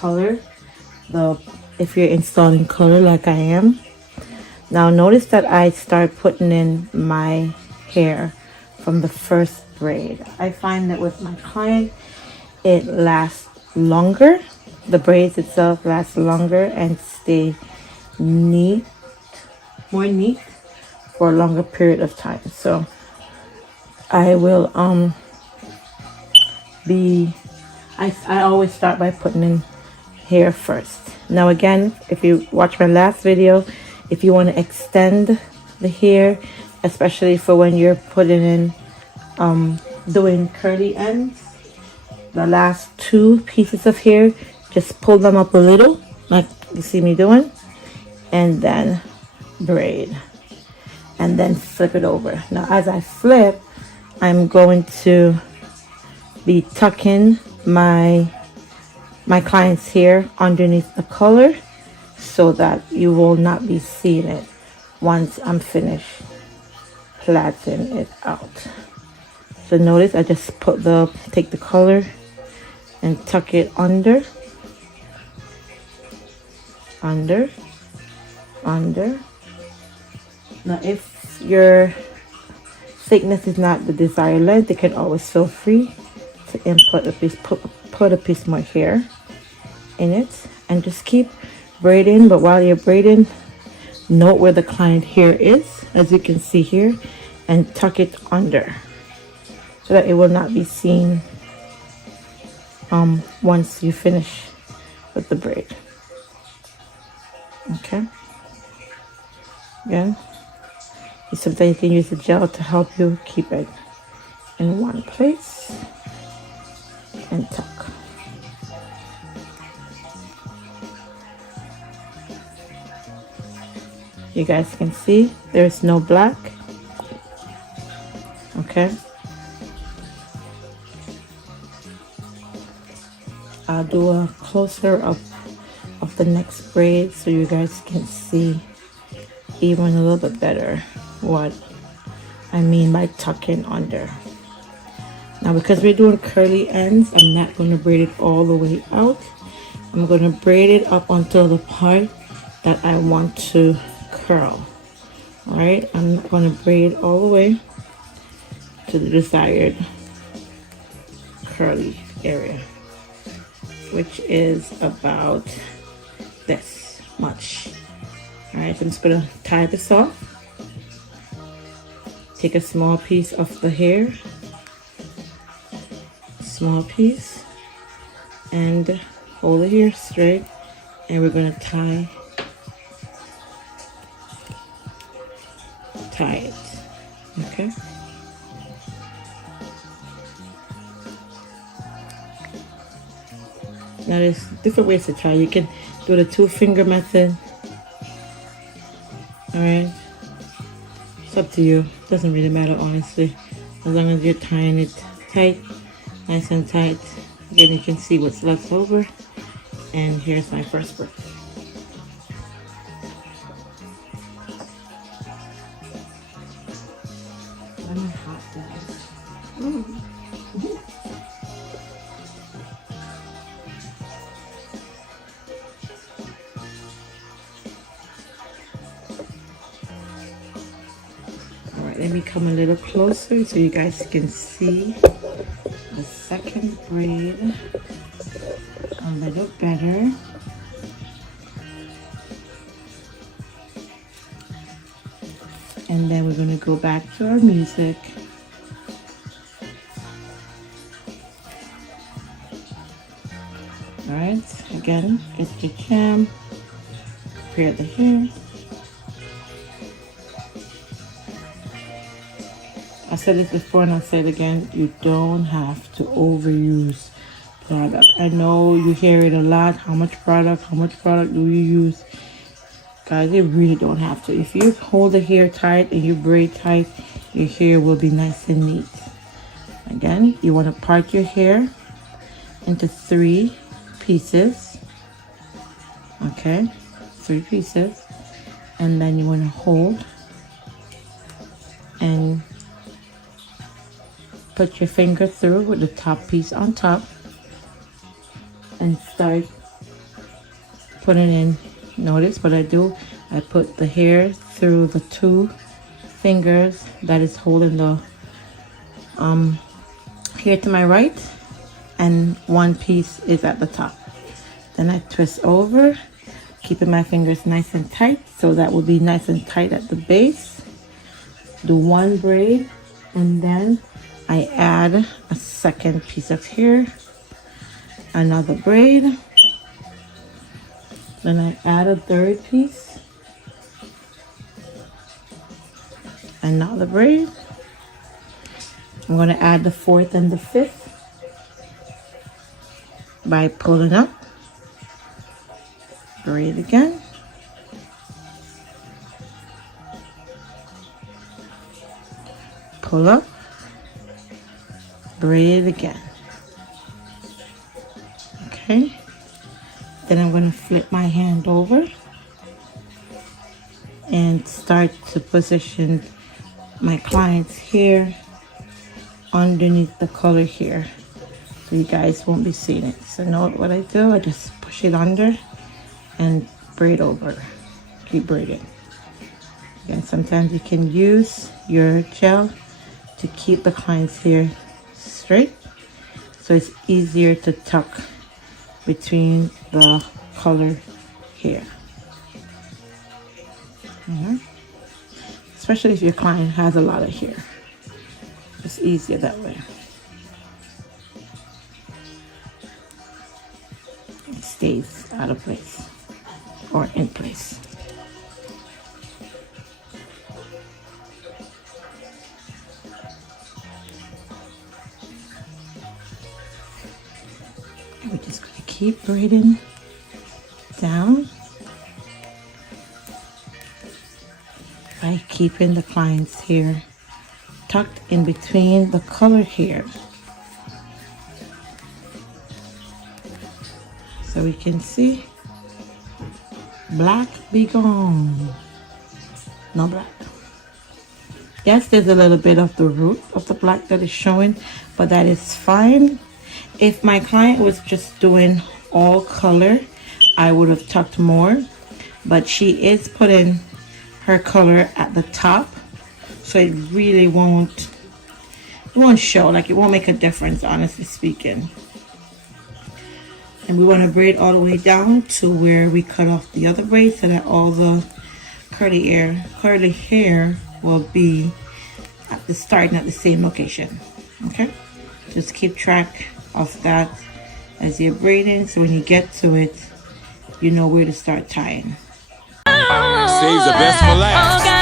color, if you're installing color like I am. Now notice that I start putting in my hair from the first braid. I find that with my client, it lasts longer. The braids itself last longer and stay neat, more neat for a longer period of time. So I will I always start by putting in hair first. Now again, if you watch my last video, if you want to extend the hair, especially for when you're putting in doing curly ends, the last two pieces of hair, just pull them up a little like you see me doing, and then braid, and then flip it over. Now as I flip, I'm going to be tucking my client's hair underneath the color so that you will not be seeing it once I'm finished plaiting it out. So notice I just take the color and tuck it under. Now if your thickness is not the desired length, you can always feel free to input a piece, put a piece more hair in it, and just keep braiding. But while you're braiding, note where the client hair is, as you can see here, and tuck it under so that it will not be seen once you finish with the braid. Okay, again, sometimes you can use the gel to help you keep it in one place and tuck. You guys can see there's no black. Okay, I'll do a closer up of the next braid so you guys can see even a little bit better what I mean by tucking under. Now because we're doing curly ends, I'm not going to braid it all the way out. I'm going to braid it up until the part that I want to curl. All right, I'm not going to braid all the way to the desired curly area, which is about this much. All right, so I'm just going to tie this off. Take a small piece of the hair, small piece, and hold the hair straight, and we're going to tie it. Okay, now there's different ways to tie. You can do the 2-finger method. All right, it's up to you. Doesn't really matter, honestly, as long as you're tying it tight, nice and tight. Then you can see what's left over. And here's my first braid. I'm hot, guys. Let me come a little closer so you guys can see the second braid a little better. And then we're going to go back to our music. All right, again, get your jam, prepare the hair. I said this before and I'll say it again, you don't have to overuse product. I know you hear it a lot, how much product do you use? Guys, you really don't have to. If you hold the hair tight and you braid tight, your hair will be nice and neat. Again, you want to part your hair into 3 pieces. Okay, 3 pieces. And then you want to hold and put your finger through with the top piece on top and start putting in, notice what I do, I put the hair through the 2 fingers that is holding the hair to my right, and 1 piece is at the top. Then I twist over, keeping my fingers nice and tight, so that will be nice and tight at the base. Do 1 braid, and then I add a 2nd piece of hair, another braid, then I add a 3rd piece, another braid. I'm going to add the 4th and the 5th by pulling up, braid again, pull up, braid again. Okay, then I'm going to flip my hand over and start to position my client's hair underneath the color here, so you guys won't be seeing it. So note what I do, I just push it under and braid over, keep braiding. And sometimes you can use your gel to keep the client's hair straight, so it's easier to tuck between the color hair. Especially if your client has a lot of hair, it's easier that way. It stays out of place or in place. And we're just going to keep braiding down by keeping the client's hair tucked in between the color hair, so we can see black be gone, no black. Yes, there's a little bit of the root of the black that is showing, but that is fine. If my client was just doing all color, I would have tucked more, but she is putting her color at the top, so it really won't show, like it won't make a difference, honestly speaking. And we want to braid all the way down to where we cut off the other braid, so that all the curly hair will be at the starting at the same location. Okay, just keep track of that as you're braiding, so when you get to it, you know where to start tying. Saves the best for last.